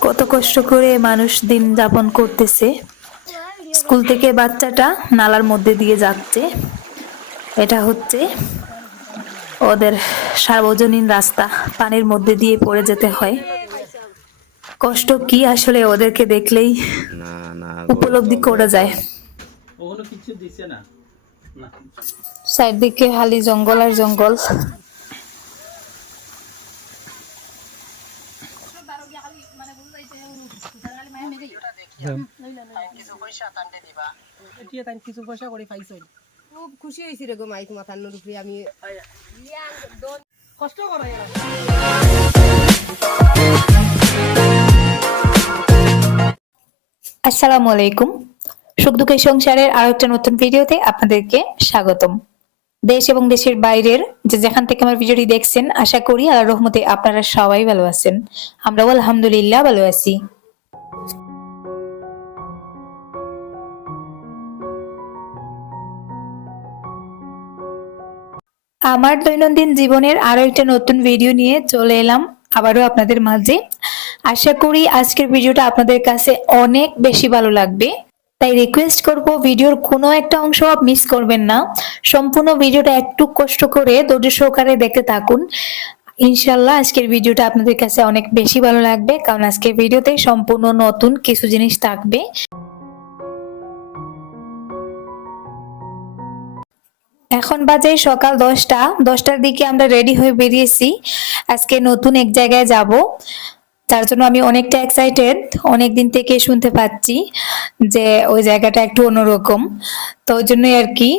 কত কষ্ট করে মানুষ দিন যাপন করতেছে। স্কুল থেকে বাচ্চাটা নালার মধ্যে দিয়ে যাচ্ছে। এটা হচ্ছে ওদের সার্বজনীন রাস্তা পানির মধ্যে দিয়ে পড়ে যেতে হয়। কষ্ট কি আসলে ওদেরকে দেখলেই না না উপলব্ধি করা যায়? ওগুলো কিছু দিছে না না। সাইড দিকে খালি জঙ্গল আর জঙ্গল। কিছু পয়সা করে পাইছই খুব খুশি হয়েছি রে গো মাইক মাথার উপরে আমি কষ্ট করে আসসালামু আলাইকুম। সুখ দুঃখের সংসারের আরও একটা নতুন ভিডিওতে আপনাদেরকে স্বাগতম। দেশ এবং দেশের বাইরের যে যেখান থেকে আমার ভিডিওটি দেখছেন আশা করি আল্লাহর রহমতে আপনারা সবাই ভালো আছেন। আমরাও আলহামদুলিল্লাহ ভালো আছি। আমার দৈনন্দিন জীবনের আরও একটা নতুন ভিডিও নিয়ে চলে এলাম আবারও আপনাদের মাঝে। আশা করি আজকের ভিডিওটা আপনাদের কাছে অনেক বেশি ভালো লাগবে। তাই রিকোয়েস্ট করব ভিডিওর কোনো একটা অংশ মিস করবেন না। সম্পূর্ণ ভিডিওটা একটু কষ্ট করে ধৈর্য সহকারে দেখতে থাকুন। ইনশাল্লাহ আজকের ভিডিওটা আপনাদের কাছে অনেক বেশি ভালো লাগবে, কারণ আজকের ভিডিওতে সম্পূর্ণ নতুন কিছু জিনিস থাকবে। এখন বাজে সকাল দশটা। দশটার দিকে আমরা রেডি হয়ে বেরিয়েছি। আজকে নতুন এক জায়গায় যাব। তার জন্য আমি অনেকটা এক্সাইটেড অনেক দিন থেকে শুনতে পাচ্ছি যে ওই জায়গাটা একটু অন্যরকম। তো ওই জন্যই আর কি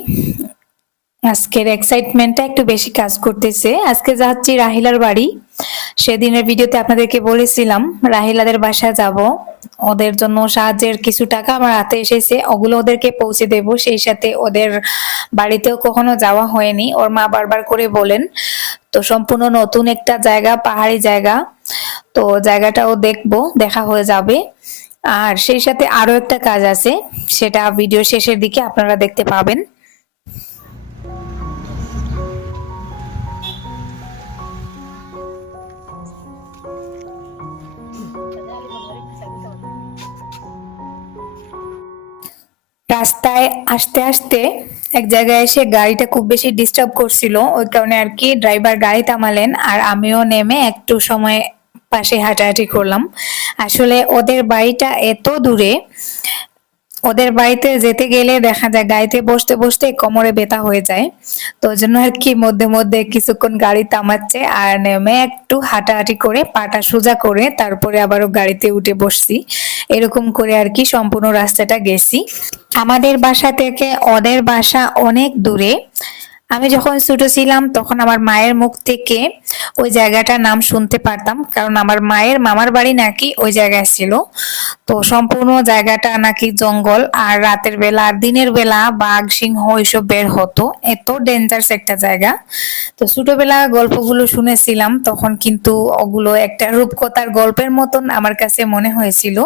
আজকের এক্সাইটমেন্টটা একটু বেশি কাজ করতেছে। আজকে যাচ্ছি রাহিলার বাড়ি, সেদিনের ভিডিওতে আপনাদেরকে বলেছিলাম, রাহিলাদের বাসায় যাব। ওদের জন্য সাহায্যের কিছু টাকা আমার হাতে এসেছে, ওগুলো ওদেরকে পৌঁছে দেব। সেই সাথে ওদের বাড়িতেও কখনো যাওয়া হয়নি। ওর মা বারবার করে বলেন, তো সম্পূর্ণ নতুন একটা জায়গা, পাহাড়ি জায়গা, তো জায়গাটাও দেখব, দেখা হয়ে যাবে। আর সেই সাথে আরও একটা কাজ আছে, সেটা ভিডিও শেষের দিকে আপনারা দেখতে পাবেন। রাস্তায় আসতে আসতে এক জায়গায় এসে গাড়িটা খুব বেশি ডিস্টার্ব করছিল। ওই কারণে আর কি ড্রাইভার গাড়ি থামালেন আর আমিও নেমে একটু সময় পাশে হাঁটাহাঁটি করলাম। আসলে ওদের বাড়িটা এত দূরে ওদের বাড়িতে যেতে গেলে দেখা যায় গাড়িতে বসতে বসতে কোমরে ব্যথা হয়ে যায়। তো জন্য আর কি মধ্যে মধ্যে কিছুক্ষণ গাড়ি থামাচ্ছে আর নেমে একটু হাঁটাহাঁটি করে পাটা সোজা করে তারপরে আবারও গাড়িতে উঠে বসছি। এরকম করে আর কি সম্পূর্ণ রাস্তাটা গেছি। আমাদের বাসা থেকে ওদের বাসা অনেক দূরে। আমি যখন ছোট ছিলাম, তখন আমার মায়ের মুখ থেকে ওই জায়গাটার নাম শুনতে পারতাম। কারণ আমার মায়ের মামার বাড়ি নাকি ওই জায়গায় ছিল। তো সম্পূর্ণ জায়গাটা নাকি জঙ্গল। আর রাতের বেলা আর দিনের বেলা বাঘ, সিংহ এইসব বের হতো। এত ডেঞ্জারাস একটা জায়গা। তো ছোটবেলা গল্পগুলো শুনেছিলাম, তখন কিন্তু ওগুলো একটা রূপকথার গল্পের মতন আমার কাছে মনে হয়েছিল।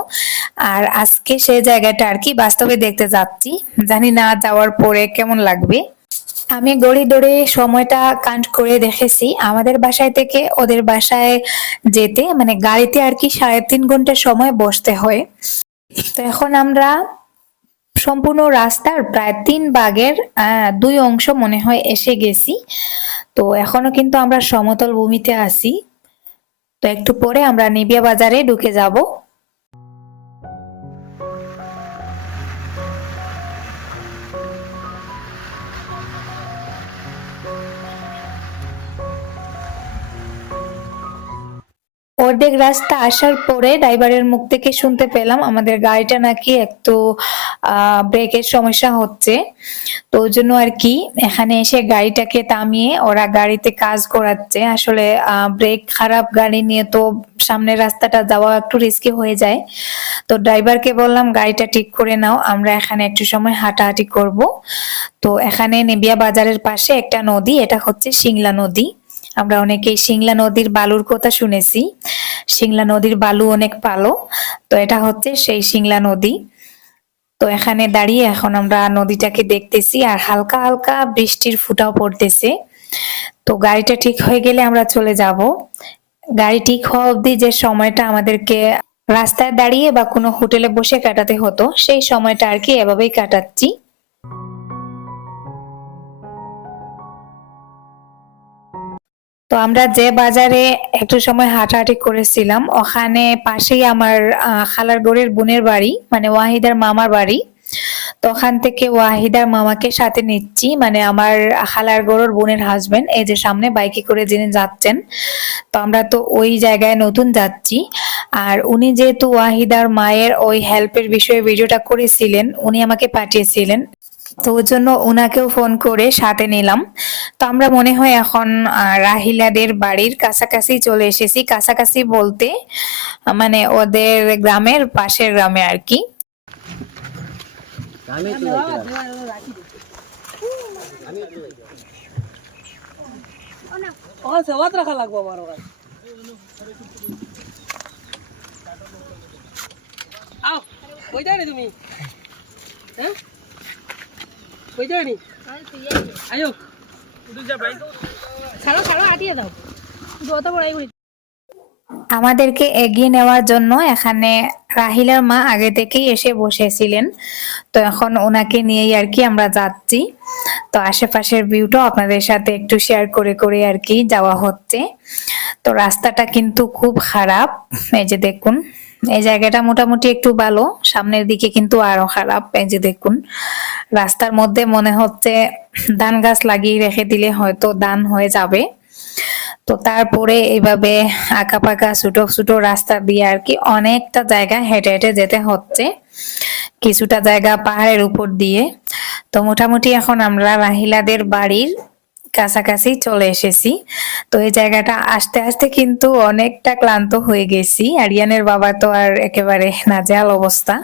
আর আজকে সেই জায়গাটা আর কি বাস্তবে দেখতে যাচ্ছি। জানি না যাওয়ার পরে কেমন লাগবে। আমি গড়ি দৌড়ে সময়টা কাউন্ট করে দেখেছি। আমাদের বাসায় থেকে ওদের বাসায় যেতে মানে গাড়িতে আর কি সাড়ে তিন ঘণ্টা সময় বসতে হয়। তো এখন আমরা সম্পূর্ণ রাস্তার প্রায় তিন আহ, দুই অংশ মনে হয় এসে গেছি। তো এখনও কিন্তু আমরা সমতল ভূমিতে আছি। তো একটু পরে আমরা নিবিয়া বাজারে ঢুকে যাব। অর্ধেক রাস্তা আসার পরে ড্রাইভারের মুখ থেকে শুনতে পেলাম, আমাদের গাড়িটা নাকি একটু ব্রেকের সমস্যা হচ্ছে। তো ওই জন্য আর কি, এখানে এসে গাড়িটাকে থামিয়ে ওরা গাড়িতে কাজ করাচ্ছে। আসলে ব্রেক খারাপ গাড়ি নিয়ে তো সামনের রাস্তাটা যাওয়া একটু রিস্কি হয়ে যায়। তো ড্রাইভারকে বললাম, গাড়িটা ঠিক করে নাও, আমরা এখানে একটু সময় হাঁটাহাঁটি করব। তো এখানে নেবিয়া বাজারের পাশে একটা নদী, এটা হচ্ছে সিংলা নদী। আমরা অনেকেই সিংলা নদীর বালুর কথা শুনেছি। সিংলা নদীর বালু অনেক ভালো। তো এটা হচ্ছে সেই সিংলা নদী। তো এখানে দাঁড়িয়ে এখন আমরা নদীটাকে দেখতেছি আর হালকা হালকা বৃষ্টির ফুটাও পড়তেছে। তো গাড়িটা ঠিক হয়ে গেলে আমরা চলে যাব। গাড়ি ঠিক হওয়া অবধি যে সময়টা আমাদেরকে রাস্তায় দাঁড়িয়ে বা কোনো হোটেলে বসে কাটাতে হতো, সেই সময়টা আর কি এভাবেই কাটাচ্ছি। তো আমরা যে বাজারে একটু সময় হাঁটাহাঁটি করেছিলাম, ওখানে পাশেই আমার খালার গড়ের বোনের বাড়ি মানে ওয়াহিদার মামার বাড়ি। তো ওখান থেকে ওয়াহিদার মামাকে সাথে নিচ্ছি মানে আমার খালার গড়ের বোনের হাজবেন্ড এই যে সামনে বাইকে করে যিনি যাচ্ছেন। তো আমরা তো ওই জায়গায় নতুন যাচ্ছি। আর উনি যেহেতু ওয়াহিদার মায়ের ওই হেল্পের বিষয়ে ভিডিওটা করেছিলেন, উনি আমাকে পাঠিয়েছিলেন। তো ওর জন্য ওনাকেও ফোন করে সাথে নিলাম। তো আমরা মনে হয় এখন আহ, রাহিলাদের বাড়ির কাছাকাছি চলে এসেছি। কাছাকাছি বলতে মানে ওদের গ্রামের পাশের গ্রামে আর কি। রাখা লাগবো আমার আও কই যাই তুমি? হ্যাঁ? ছাড়ো ছাড়ো, আটিয়ে দাও। যত বড় আমাদেরকে এগিয়ে নেওয়ার জন্য এখানে রাহিলার মা আগে থেকেই এসে বসেছিলেন। তো এখন ওনাকে নিয়েই আর কি আমরা যাচ্ছি। তো আশেপাশের ভিউটা আপনাদের সাথে একটু শেয়ার করে করে আর কি যাওয়া হচ্ছে। তো রাস্তাটা কিন্তু খুব খারাপ। এই যে দেখুন। এই জায়গাটা মোটামুটি একটু ভালো। সামনের দিকে কিন্তু আরও খারাপ, এই যে দেখুন। রাস্তার মধ্যে মনে হচ্ছে ধান গাছ লাগিয়ে রেখে দিলে হয়তো ধান হয়ে যাবে। তো তারপরে এইভাবে আঁকা পাকা ছোটো ছোটো রাস্তা দিয়ে আর কি অনেকটা জায়গা হেঁটে হেঁটে যেতে হচ্ছে। কিছুটা জায়গা পাহাড়ের উপর দিয়ে। তো মোটামুটি এখন আমরা রাহিলাদের বাড়ির কাছাকাছি চলে এসেছি। তো এই জায়গাটা আস্তে আস্তে কিন্তু অনেকটা ক্লান্ত হয়ে গেছি। আরিয়ানের বাবা তো আর একেবারে নাজেহাল অবস্থা।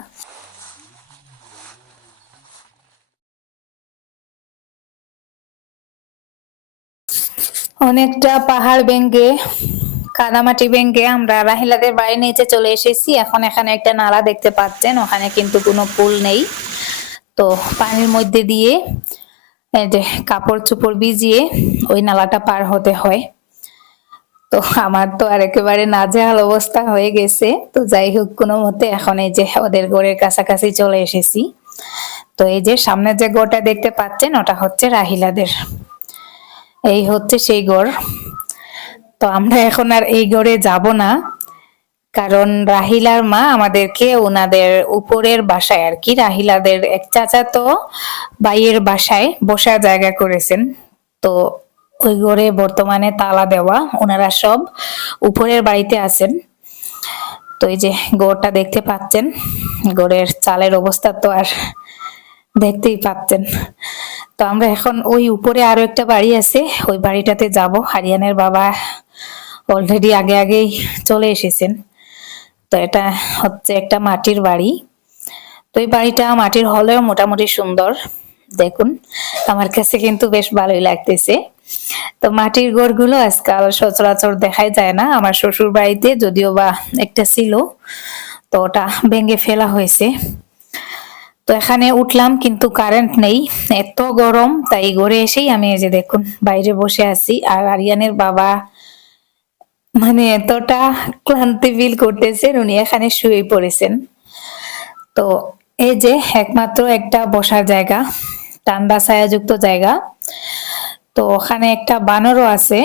অনেকটা পাহাড় ভেঙ্গে, কাদামাটি ভেঙ্গে আমরা রাহিলাদের বাড়ির নিচে চলে এসেছি। এখন এখানে একটা নালা দেখতে পাচ্ছেন। ওখানে কিন্তু কোনো পুল নেই। তো পানির মধ্যে দিয়ে যে কাপড় চোপড় ভিজিয়ে ওই নালাটা পার হতে হয়। তো আমার তো আর একেবারে নাজেহাল অবস্থা হয়ে গেছে। তো যাই হোক, কোনো মতে এখন এই যে ওদের ঘরের কাছাকাছি চলে এসেছি। তো এই যে সামনে যে গোটা দেখতে পাচ্ছেন, ওটা হচ্ছে রাহিলাদের। এই হচ্ছে সেই গড় তো আমরা এখন আর এই গড়ে যাব না। কারণ রাহিলার মা আমাদেরকে ওনাদের উপরের বাসায় আর কি, রাহিলাদের এক চাচা তো বাইয়ের বাসায় বসার জায়গা করেছেন। তো ওই ঘরে বর্তমানে তালা দেওয়া ওনারা সব উপরের বাড়িতে আছেন। তো এই যে গড়টা দেখতে পাচ্ছেন গড়ের চালের অবস্থা তো আর দেখতেই পাচ্ছেন। তো আমরা এখন ওই উপরে আরও একটা বাড়ি আছে, ওই বাড়িটাতে যাব। হারিয়ানের বাবা অলরেডি আগে আগেই চলে এসেছেন। তো এটা হচ্ছে একটা মাটির বাড়ি। তো এই বাড়িটা মাটির হলেও মোটামুটি সুন্দর, দেখুন। আমার কাছে কিন্তু বেশ ভালোই লাগতেছে। তো মাটির ঘরগুলো আজকাল সচরাচর দেখাই যায় না। আমার শ্বশুর বাড়িতে যদিও বা একটা ছিল, তো ওটা ভেঙে ফেলা হয়েছে। তো এখানে উঠলাম, কিন্তু কারেন্ট নেই। এত গরম, তাই ঘরে এসেই আমি এই যে দেখুন, বাইরে বসে আছি। আর আরিয়ানের বাবা মানে এতটা ক্লান্তি ফিল করতেছেন উনি এখানে শুয়ে পড়েছেন। তো এই যে একমাত্র একটা বসার জায়গা ঠান্ডা ছায়াযুক্ত জায়গা। তো ওখানে একটা বানরও আছে,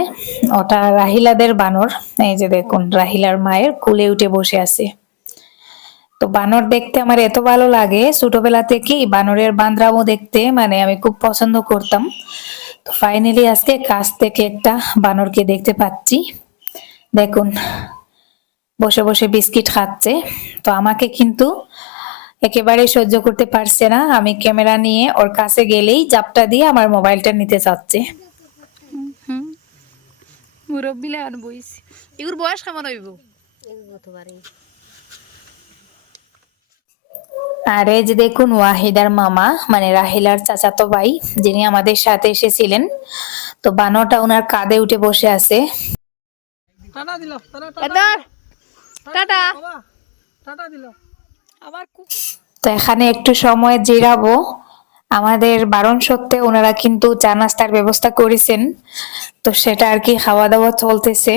ওটা রাহিলাদের বানর। এই যে দেখুন, রাহিলার মায়ের কুলে উঠে বসে আছে। তো বানর দেখতে আমার এত ভালো লাগে, ছোটবেলা থেকেই বানরের বান্দরামো দেখতে মানে আমি খুব পছন্দ করতাম। তো ফাইনালি আজকে কাছ থেকে একটা বানরকে দেখতে পাচ্ছি। দেখুন বসে বসে বিস্কিট খাচ্ছে। তো আমাকে কিন্তু একেবারে সহ্য করতে পারছে না। আমি ক্যামেরা নিয়ে ওর কাছে গেলেই জাপটা দিয়ে আমার মোবাইলটা নিতে চাচ্ছে। মুরব্বিলে আর বইছি এগুর বয়স কেমন হইব? আর এই যে দেখুন ওয়াহিদার মামা মানে রাহিলার চাচাতো ভাই যিনি আমাদের সাথে এসেছিলেন। তো বানরটা ওনার কাঁধে উঠে বসে আছে। টাটা দিল টাটা টাটা। টাটা দিল আমার তো এখানে একটু সময় জিরাবো। আমাদের বারণ সত্ত্বে ওনারা কিন্তু চা নাস্তার ব্যবস্থা করেছেন। তো সেটা আর কি খাওয়া দাওয়া চলতেছে।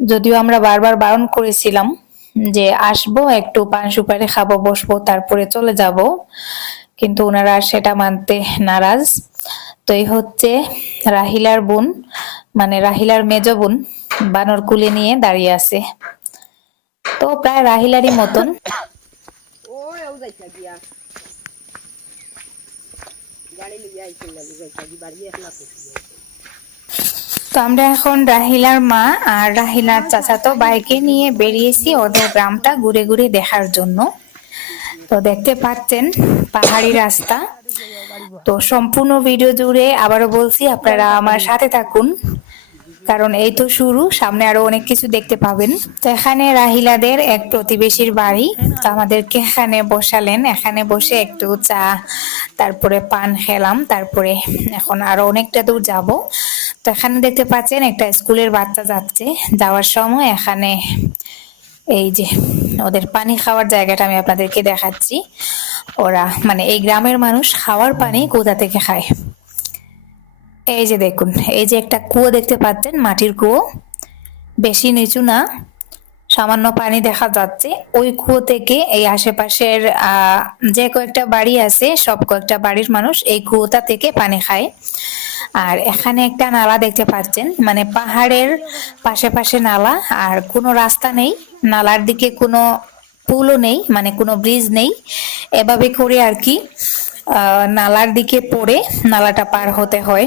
যদিও আমরা বারবার বারণ করেছিলাম যে আসব একটু পান সুপারি খাব বসবো তারপরে চলে যাব। কিন্তু ওনারা সেটা মানতে নারাজ। তো এই হচ্ছে রাহিলার বোন মানে রাহিলার মেজ বোন। বানর কুলে নিয়ে দাঁড়িয়ে আছে। তো প্রায় রাহিলারই মতন। তো আমরা এখন রাহিলার মা আর রাহিলার চাচাতো বাইকে নিয়ে বেরিয়েছি ওদের গ্রামটা ঘুরে ঘুরে দেখার জন্য। তো দেখতে পাচ্ছেন পাহাড়ি রাস্তা। তো সম্পূর্ণ ভিডিও জুড়ে আবারও বলছি আপনারা আমার সাথে থাকুন। কারণ এই তো শুরু, সামনে আরও অনেক কিছু দেখতে পাবেন। তো এখানে রাহিলাদের এক প্রতিবেশীর বাড়ি। তো আমাদেরকে এখানে বসালেন। এখানে বসে একটু চা, তারপরে পান খেলাম, তারপরে এখন আরও অনেকটা দূর যাব। তো এখানে দেখতে পাচ্ছেন একটা স্কুলের বাচ্চা যাচ্ছে। যাওয়ার সময় এখানে এই যে ওদের পানি খাওয়ার জায়গাটা আমি আপনাদেরকে দেখাচ্ছি। ওরা মানে এই গ্রামের মানুষ খাওয়ার পানি কোথা থেকে খায়? এই যে দেখুন, এই যে একটা কুয়ো দেখতে পাচ্ছেন, মাটির কুয়ো। বেশি নিচু না, সামান্য পানি দেখা যাচ্ছে। ওই কুয়ো থেকে এই আশেপাশের যে কয়েকটা বাড়ি আছে, সব কয়েকটা বাড়ির মানুষ এই কুয়োটা থেকে পানি খায়। আর এখানে একটা নালা দেখতে পাচ্ছেন মানে পাহাড়ের পাশে পাশে নালা, আর কোনো রাস্তা নেই। নালার দিকে কোনো পুলও নেই মানে কোনো ব্রিজ নেই। এভাবে করে আর কি নালার দিকে পড়ে নালাটা পার হতে হয়।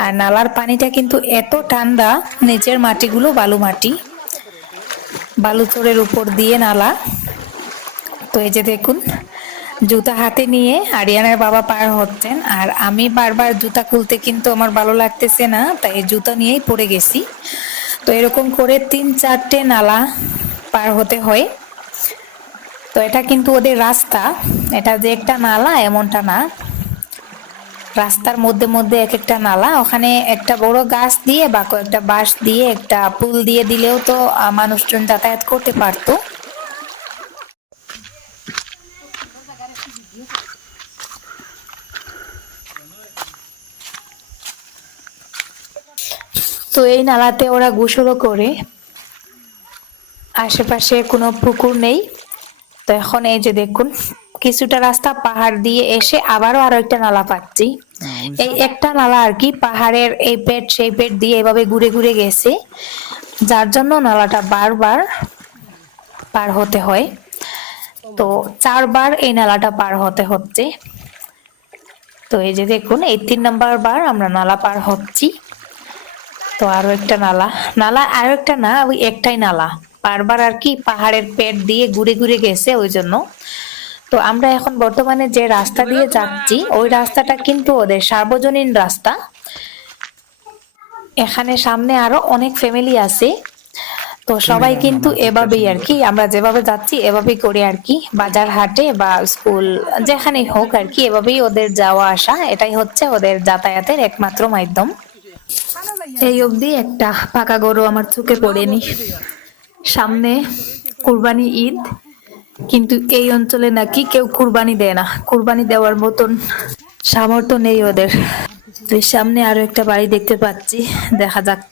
আর নালার পানিটা কিন্তু এত ঠান্ডা, নিচের মাটিগুলো বালু মাটি। বালুচরের উপর দিয়ে নালা। তো এই যে দেখুন, জুতা হাতে নিয়ে আরিয়ানার বাবা পার হচ্ছেন। আর আমি বারবার জুতা খুলতে কিন্তু আমার ভালো লাগতেছে না, তাই জুতা নিয়েই পড়ে গেছি। তো এরকম করে তিন চারটে নালা পার হতে হয়। তো এটা কিন্তু ওদের রাস্তা। এটা যে একটা নালা, এমনটা না। রাস্তার মধ্যে মধ্যে এক একটা নালা, ওখানে একটা বড় গাছ দিয়ে বা কয়েকটা বাঁশ দিয়ে একটা পুল দিয়ে দিলেও তো মানুষজন যাতায়াত করতে পারতো। তো এই নালাতে ওরা গোসলও করে। আশেপাশে কোনো পুকুর নেই। তো এখন এই যে দেখুন, কিছুটা রাস্তা পাহাড় দিয়ে এসে আবারও আরও একটা নালা পাচ্ছি। এই একটা নালা আর কি, পাহাড়ের এই পেট সেই পেট দিয়ে এভাবে ঘুরে ঘুরে গেছে। যার জন্য নালাটা বারবার পার হতে হয়। তো চারবার এই নালাটা পার হতে হচ্ছে। তো এই যে দেখুন, এই তিন নাম্বার বার আমরা নালা পার হচ্ছি। তো আরও একটা নালা। নালা আরও একটা না, ওই একটাই নালা। বারবার আর কি পাহাড়ের পেট দিয়ে ঘুরে ঘুরে গেছে ওই জন্য। তো আমরা এখন বর্তমানে যে রাস্তা দিয়ে যাচ্ছি ওই রাস্তাটা কিন্তু ওদের সার্বজনীন রাস্তা। এখানে সামনে আরও অনেক ফ্যামিলি আছে। তো সবাই কিন্তু এভাবেই আর কি আমরা যেভাবে যাচ্ছি এভাবেই করে আর কি বাজার হাটে বা স্কুল যেখানেই হোক আর কি এভাবেই ওদের যাওয়া আসা এটাই হচ্ছে ওদের যাতায়াতের একমাত্র মাধ্যম। এই অবধি একটা পাকা গরু আমার চোখে পড়েনি। সামনে কুরবানি ঈদ। কিন্তু এই অঞ্চলে নাকি কেউ কুরবানি দেয় না। কুরবানি দেওয়ার মতন সামর্থ্য নেই ওদের। সামনে আরও একটা বাড়ি দেখতে পাচ্ছি। দেখা যাক।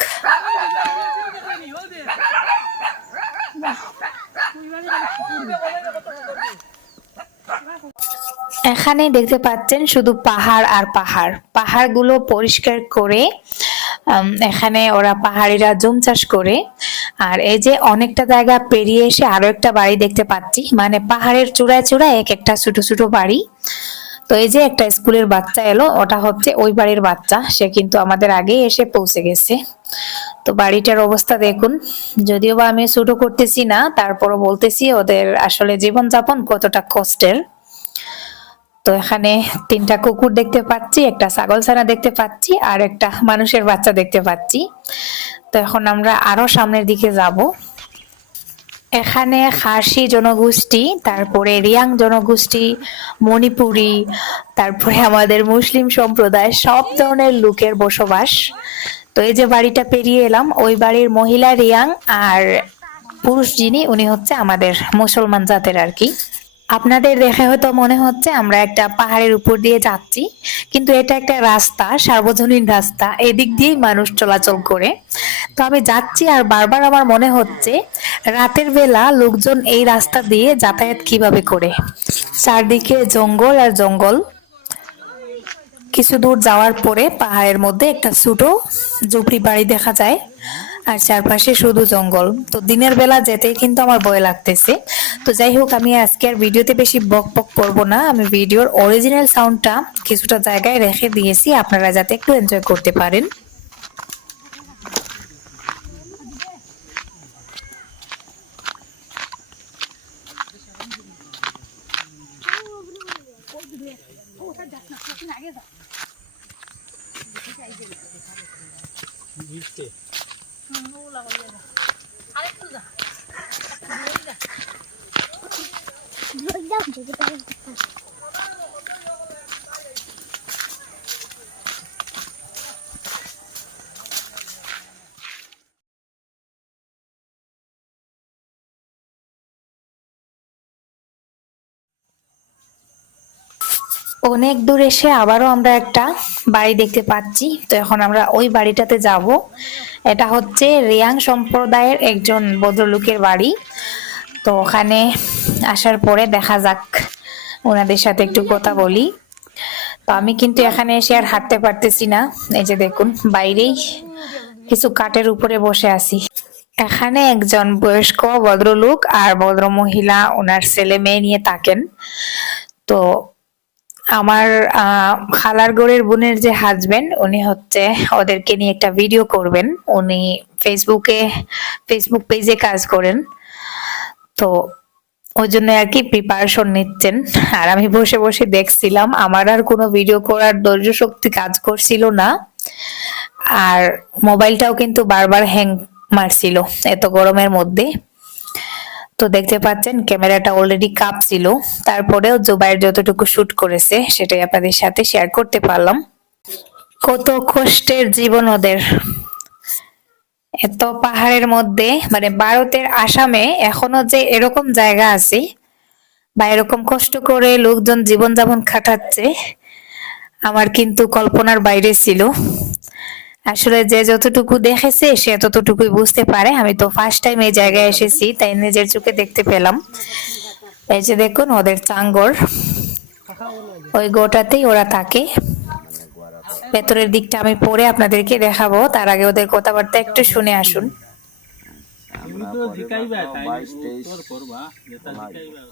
এখানে দেখতে পাচ্ছেন শুধু পাহাড় আর পাহাড়। পাহাড়গুলো পরিষ্কার করে এখানে ওরা পাহাড়িরা জুম চাষ করে। আর এই যে অনেকটা জায়গা পেরিয়ে এসে আরও একটা বাড়ি দেখতে পাচ্ছি। মানে পাহাড়ের চূড়ায় চূড়ায় এক একটা ছোট ছোট বাড়ি। তো এই যে একটা স্কুলের বাচ্চা এলো, ওটা হচ্ছে ওই বাড়ির বাচ্চা। সে কিন্তু আমাদের আগেই এসে পৌঁছে গেছে। তো বাড়িটার অবস্থা দেখুন। যদিও বা আমি ছোট করতেছি না, তারপরও বলতেছি ওদের আসলে জীবনযাপন কতটা কষ্টের। তো এখানে তিনটা কুকুর দেখতে পাচ্ছি, একটা ছাগল ছানা দেখতে পাচ্ছি, আর একটা মানুষের বাচ্চা দেখতে পাচ্ছি। তো এখন আমরা আরও সামনের দিকে যাব। এখানে খাসি জনগোষ্ঠী, তারপরে রিয়াং জনগোষ্ঠী, মণিপুরি, তারপরে আমাদের মুসলিম সম্প্রদায়, সব ধরনের লোকের বসবাস। তো এই যে বাড়িটা পেরিয়ে এলাম, ওই বাড়ির মহিলা রিয়াং আর পুরুষ যিনি, উনি হচ্ছে আমাদের মুসলমান জাতের আর কি। আপনাদের দেখে হয়তো মনে হচ্ছে আমরা একটা পাহাড়ের উপর দিয়ে যাচ্ছি, কিন্তু এটা একটা রাস্তা, সার্বজনীন রাস্তা, এদিক দিয়েই মানুষ চলাচল করে। তো আমি যাচ্ছি আর বারবার আমার মনে হচ্ছে রাতের বেলা লোকজন এই রাস্তা দিয়ে যাতায়াত কীভাবে করে। চারদিকে জঙ্গল আর জঙ্গল। কিছু দূর যাওয়ার পরে পাহাড়ের মধ্যে একটা ছোট ঝুপড়ি বাড়ি দেখা যায়। আর চারপাশে শুধু জঙ্গল। তো দিনের বেলা যেতে কিন্তু আমার ভয় লাগতেছে। তো যাই হোক, আমি আজকে আর ভিডিওতে বেশি বক বক করব না। আমি ভিডিওর অরিজিনাল সাউন্ডটা কিছুটা জায়গায় রেখে দিয়েছি। আপনারা যাতে একটু এনজয় করতে পারেন। অনেক দূর এসে আবারও আমরা একটা বাড়ি দেখতে পাচ্ছি। তো এখন আমরা ওই বাড়িটাতে যাব। এটা হচ্ছে রিয়াং সম্প্রদায়ের একজন ভদ্রলোকের বাড়ি। তো ওখানে আসার পরে দেখা যাক, ওনাদের সাথে একটু কথা বলি। তো আমি কিন্তু এখানে এসে আর হাঁটতে পারতেছি না। এই যে দেখুন, বাইরেই কিছু কাঠের উপরে বসে আছি। এখানে একজন বয়স্ক ভদ্রলোক আর ভদ্র মহিলা ওনার ছেলে মেয়ে নিয়ে থাকেন। তো আমার খালার গোড়ের বোনের যে হাজবেন্ড উনি হচ্ছে ওদেরকে নিয়ে একটা ভিডিও করবেন। উনি ফেসবুকে ফেসবুক পেজে কাজ করেন। তো ওই জন্য আর কি প্রিপারেশন নিচ্ছেন। আর আমি বসে বসে দেখছিলাম, আমার আর কোনো ভিডিও করার ধৈর্য শক্তি কাজ করছিল না। আর মোবাইলটাও কিন্তু বারবার হ্যাং মারছিল এত গরমের মধ্যে। তো দেখতে পাচ্ছেন, ক্যামেরাটা অলরেডি কাপ ছিল। তারপরেও জুবাইর যতটুকু শুট করেছে, সেটাই আপনাদের সাথে শেয়ার করতে পারলাম। কত কষ্টের জীবন ওদের। এত পাহাড়ের মধ্যে মানে ভারতের আসামে এখনও যে এরকম জায়গা আছে, বা এরকম কষ্ট করে লোকজন জীবনযাপন খাটাচ্ছে, আমার কিন্তু কল্পনার বাইরে ছিল। আসলে যে যতটুকু দেখেছে সে ততটুকুই বুঝতে পারে। আমি তো ফার্স্ট টাইম এই জায়গায় এসেছি তাই নিজের চোখে দেখতে পেলাম। এই যে দেখুন ওদের চাঙ্গর। ওই গোটাতেই ওরা থাকে। ভেতরের দিকটা আমি পরে আপনাদেরকে দেখাবো। তার আগে ওদের কথাবার্তা একটু শুনে আসুন।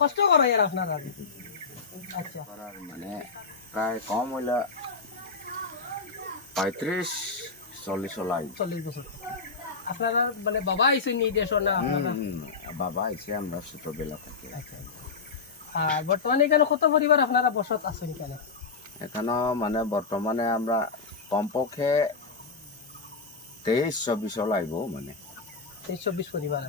কষ্ট আপনারা। আচ্ছা। মানে প্রায় কম হইলে পঁয়ত্রিশ চল্লিশ লাই চল্লিশ বছর। আপনারা মানে বাবা দেশ না বাবা এসে আমরা ছোটবেলা থাকি। আচ্ছা আর বর্তমানে এখানে কত পরিবার আপনারা বসত আছেন এখানে? এখানে মানে বর্তমানে আমরা কমপক্ষে তেইশ চব্বিশ লাগব মানে। তেইশ চব্বিশ পরিবার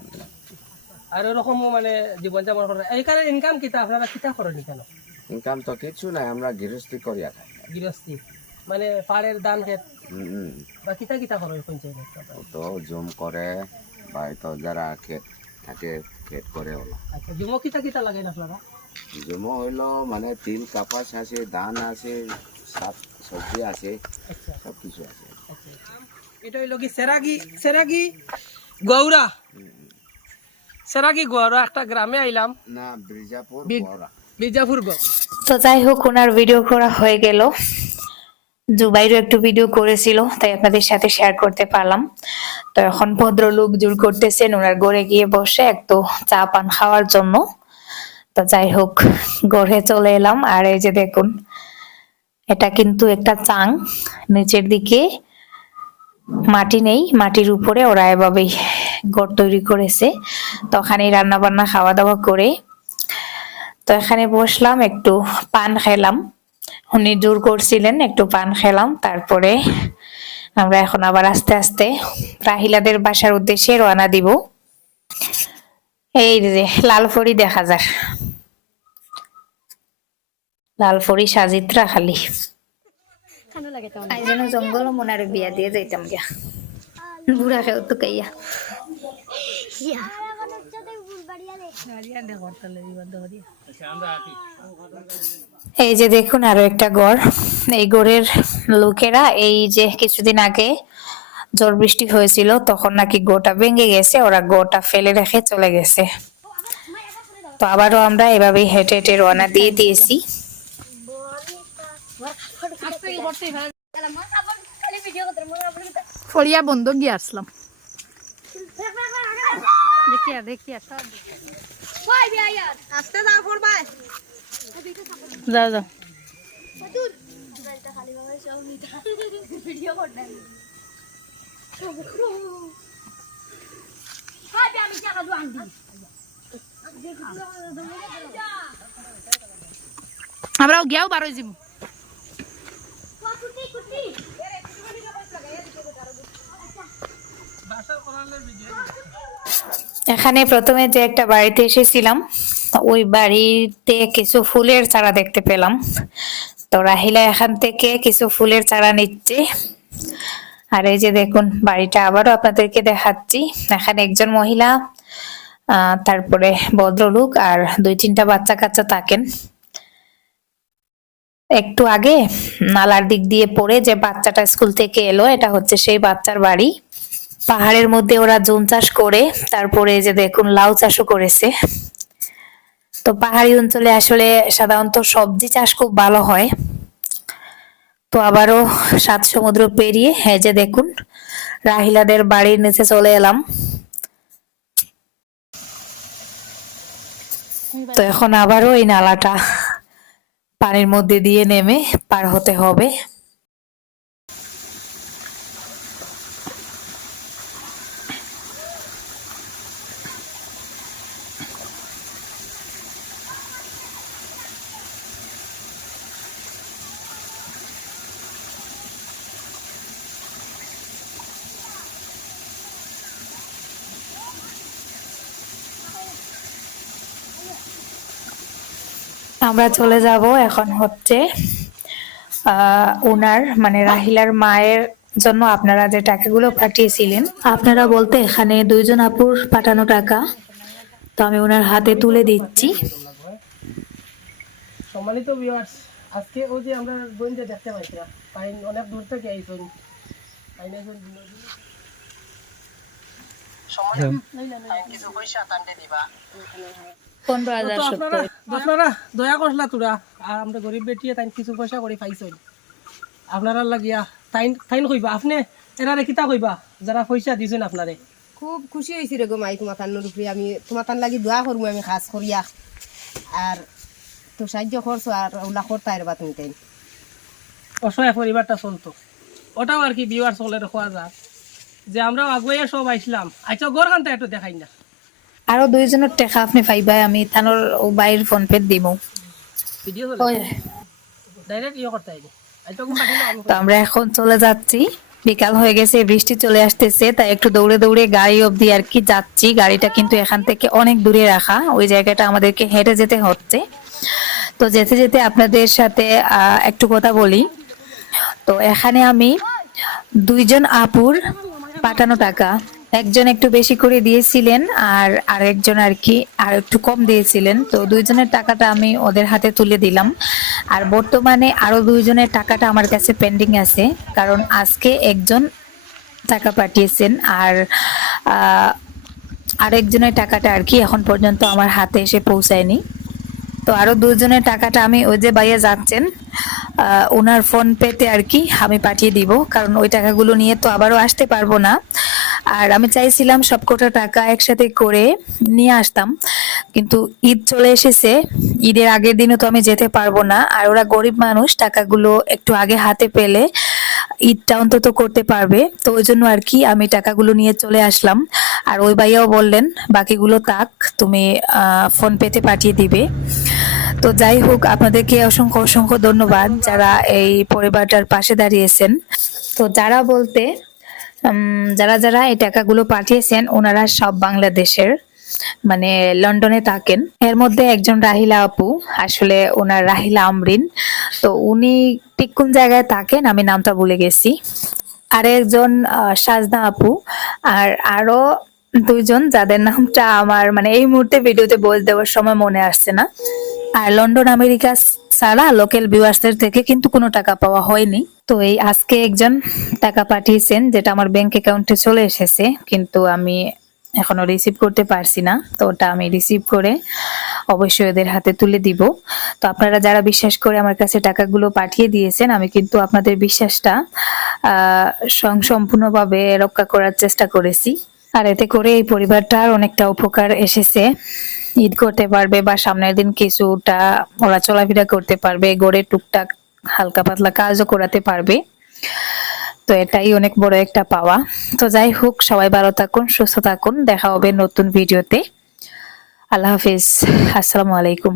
আর এরকম মানে জীবনযাপন করে এইখানে ইনকাম কিতা আপনারা কিতা করেন এখানে? ইনকাম তো কিছু নাই আমরা গৃহস্থী করিয়া খাই। গৃহস্থী। মানে পাড়ের ধান খেত। বা কিতা কিতা করেন কোন তো জুম করে বা তো যারা ক্ষেত থাকে ক্ষেত করে ওলা আচ্ছা জুমো কিতা কিতা লাগেন আপনারা? জুমো হইল মানে তিল কাপাস আছে ধান আছে শাক সবজি আছে আচ্ছা। সব কিছু আছে। আচ্ছা এটা হইল কি সেরাগি সেরাগি গৌরা সেরাগি গৌরা একটা গ্রামে আইলাম। না ব্রিজাপুর বি- বড়া বিজাপুর গো তো যাই হোক ওনার ভিডিও করা হয়ে গেল। জুবাইরও একটু ভিডিও করেছিল, তাই আপনাদের সাথে শেয়ার করতে পারলাম। তো এখন ভদ্রলোক জোর করতেছেন, ওনার গড়ে গিয়ে বসে একটু চা পান খাওয়ার জন্য। তো যাই হোক গড়ে চলে এলাম, আর এই যে দেখুন, এটা কিন্তু একটা চাং, নিচের দিকে মাটি নেই, মাটির উপরে ওরা এভাবেই গড় তৈরি করেছে। তো ওখানেই রান্না বান্না খাওয়া দাওয়া করে। তো এখানে বসলাম, একটু পান খেলাম। উনি জোর করছিলেন একটু পান খেলাম তারপরে আমরা এখন আবার আস্তে আস্তে রাহিলাদের বাসার উদ্দেশ্যে রওনা দিব। এই যে লালফড়ি দেখা যার লালফড়ি সাজিত্রা খালি। আই যেন জঙ্গল মনার বিয়া দিয়ে যাইতাম গিয়া। বুড়া খেও তো কাইয়া। আচ্ছা আমরা আছি। এই যে দেখুন আরও একটা গড়। এই গড়ের লোকেরা এই যে কিছুদিন আগে ঝড় বৃষ্টি হয়েছিল তখন নাকি গোটা ভেঙে গেছে ওরা গোটা ফেলে রেখে চলে গেছে। তো আবারও আমরা এভাবেই হেঁটে হেঁটে রওনা দিয়ে দিয়েছি। ফড়িয়া বন্ধ গিয়ে আসলাম। দেখিয়া দেখিয়া সব আস্তে যাও পড়বাই যাও যাও আমরাও গিয়াও বারো যাব। এখানে প্রথমে যে একটা বাড়িতে এসেছিলাম, ওই বাড়িতে কিছু ফুলের চারা দেখতে পেলাম। তো রাহিলা এখান থেকে কিছু ফুলের চারা নিচ্ছে। আর এই যে দেখুন, বাড়িটা আবারও আপনাদেরকে দেখাচ্ছি। এখানে একজন মহিলা তারপরে ভদ্রলোক আর দুই তিনটা বাচ্চা কাচ্চা থাকেন। একটু আগে নালার দিক দিয়ে পড়ে যে বাচ্চাটা স্কুল থেকে এলো, এটা হচ্ছে সেই বাচ্চার বাড়ি। পাহাড়ের মধ্যে ওরা জুম চাষ করে, তারপরে যে দেখুন লাউ চাষও করেছে। তো পাহাড়ি অঞ্চলে আসলে সাধারণত সবজি চাষ খুব ভালো হয়। তো আবারও সাত সমুদ্র পেরিয়ে হ্যাঁ যে দেখুন, রাহিলাদের বাড়ির নিচে চলে এলাম। তো এখন আবারও এই নালাটা পানির মধ্যে দিয়ে নেমে পার হতে হবে। আমরা চলে যাব এখন হচ্ছে উনার মানে রাহিলার মায়ের জন্য আপনারা যে টাকাগুলো পাঠিয়েছিলেন আপনারা বলতে এখানে দুইজন আপুর পাঠানো টাকা তো আমি ওনার হাতে তুলে দিচ্ছি। সম্মানিত ভিউয়ার্স আজকে ওই যে আমরা বোনকে দেখতে পাইছিলাম পাইন অনেক দূর থেকে আইছেন পাইন আইছেন বিনোদী। সম্মানিত কিছু পয়সা দিবা। পনেরো হাজার আপনারা আপনারা দয়া করলা তোরা। আর আমরা গরিব বেটিয়ে তাই কিছু পয়সা করে আপনারা লাগিয়া তাইন তাইন কইবা। আপনি এনারে কিতা কইবা? যারা পয়সা দিছেন আপনারে। খুব খুশি হয়েছি রে গো মাই তোমার তান্নর উপরে। আমি তোমার তান লাগি দোয়া করব আমি খাস করিয়া। আর তো সাহায্য করছ আর ওলা করতে পারবা তুমি তাই অসহায় পরিবারটা চলতো। ওটাও আর কি বিওয়ার চলে খোয়া যা যে আমরাও আগুয়াইয়া সব আইসলাম। আচ্ছা গোর খানটা একটু দেখাই না। আরও দুইজনের টাকা আপনি পাইবা আমি তানোর ও বাইরের ফোন পে দিব তো আমরা এখন চলে যাচ্ছি। বিকাল হয়ে গেছে বৃষ্টি চলে আসতেছে তাই একটু দৌড়ে দৌড়ে গাড়ি অবধি আর কি যাচ্ছি। গাড়িটা কিন্তু এখান থেকে অনেক দূরে রাখা। ওই জায়গাটা আমাদেরকে হেঁটে যেতে হচ্ছে। তো যেতে যেতে আপনাদের সাথে একটু কথা বলি। তো এখানে আমি দুইজন আপুর পাঠানো টাকা। একজন একটু বেশি করে দিয়েছিলেন আর আরেকজন আর কি আর একটু কম দিয়েছিলেন। তো দুইজনের টাকাটা আমি ওদের হাতে তুলে দিলাম। আর বর্তমানে আরও দুইজনের টাকাটা আমার কাছে পেন্ডিং আছে। কারণ আজকে একজন টাকা পাঠিয়েছেন আর আরেকজনের টাকাটা আর কি এখন পর্যন্ত আমার হাতে এসে পৌঁছায়নি। তো আরও দুজনের টাকাটা আমি ওই যে বাইরে যাচ্ছেন ওনার ফোন পেতে আর কি আমি পাঠিয়ে দিব, কারণ ওই টাকাগুলো নিয়ে তো আবারও আসতে পারব না। আর আমি চাইছিলাম সবকটা টাকা একসাথে করে নিয়ে আসতাম, কিন্তু ঈদ চলে এসেছে, ঈদের আগের দিনও তো আমি যেতে পারব না। আর ওরা গরিব মানুষ, টাকাগুলো একটু আগে হাতে পেলে ঈদটা অন্তত করতে পারবে। তো ওই জন্য আর কি আমি টাকাগুলো নিয়ে চলে আসলাম। আর ওই ভাইয়াও বললেন, বাকিগুলো তাক তুমি ফোন পেতে পাঠিয়ে দিবে। তো যাই হোক, আপনাদেরকে অসংখ্য অসংখ্য ধন্যবাদ যারা এই পরিবারটার পাশে দাঁড়িয়েছেন। তো যারা বলতে যারা যারা এই টাকাগুলো পাঠিয়েছেন, ওনারা সব বাংলাদেশের। মানে লন্ডনে থাকেন। এর মধ্যে একজন রাহিলা আপু, আসলে ওনার রাহিলা আমরিন। তো উনি ঠিক কোন জায়গায় থাকেন আমি নামটা ভুলে গেছি। আর একজন সাজনা আপু, আর আরও দুইজন যাদের নামটা আমার মানে এই মুহূর্তে ভিডিওতে বলে দেওয়ার সময় মনে আসছে না। আর লন্ডন, আমেরিকা ছাড়া লোকাল ভিউয়ার্সদের থেকে কিন্তু কোনো টাকা পাওয়া হয়নি। তো এই আজকে একজন টাকা পাঠিয়েছেন, যেটা আমার ব্যাংক অ্যাকাউন্টে চলে এসেছে। কিন্তু আমি এখনও রিসিভ করতে পারছি না, তো ওটা আমি রিসিভ করে অবশ্যই ওদের হাতে তুলে দিব। তো আপনারা যারা বিশ্বাস করে আমার কাছে টাকাগুলো পাঠিয়ে দিয়েছেন, আমি কিন্তু আপনাদের বিশ্বাসটা, আহ সম্পূর্ণভাবে রক্ষা করার চেষ্টা করেছি। আর এতে করে এই পরিবারটার অনেকটা উপকার এসেছে। ঈদ করতে পারবে বা সামনের দিন কিছুটা ওরা চলাফেরা করতে পারবে, গড়ে টুকটাক হালকা পাতলা কাজও করাতে পারবে। তো এটাই অনেক বড় একটা পাওয়া। তো যাই হোক, সবাই ভালো থাকুন, সুস্থ থাকুন। দেখা হবে নতুন ভিডিওতে। আল্লাহ হাফিজ। আসসালামু আলাইকুম।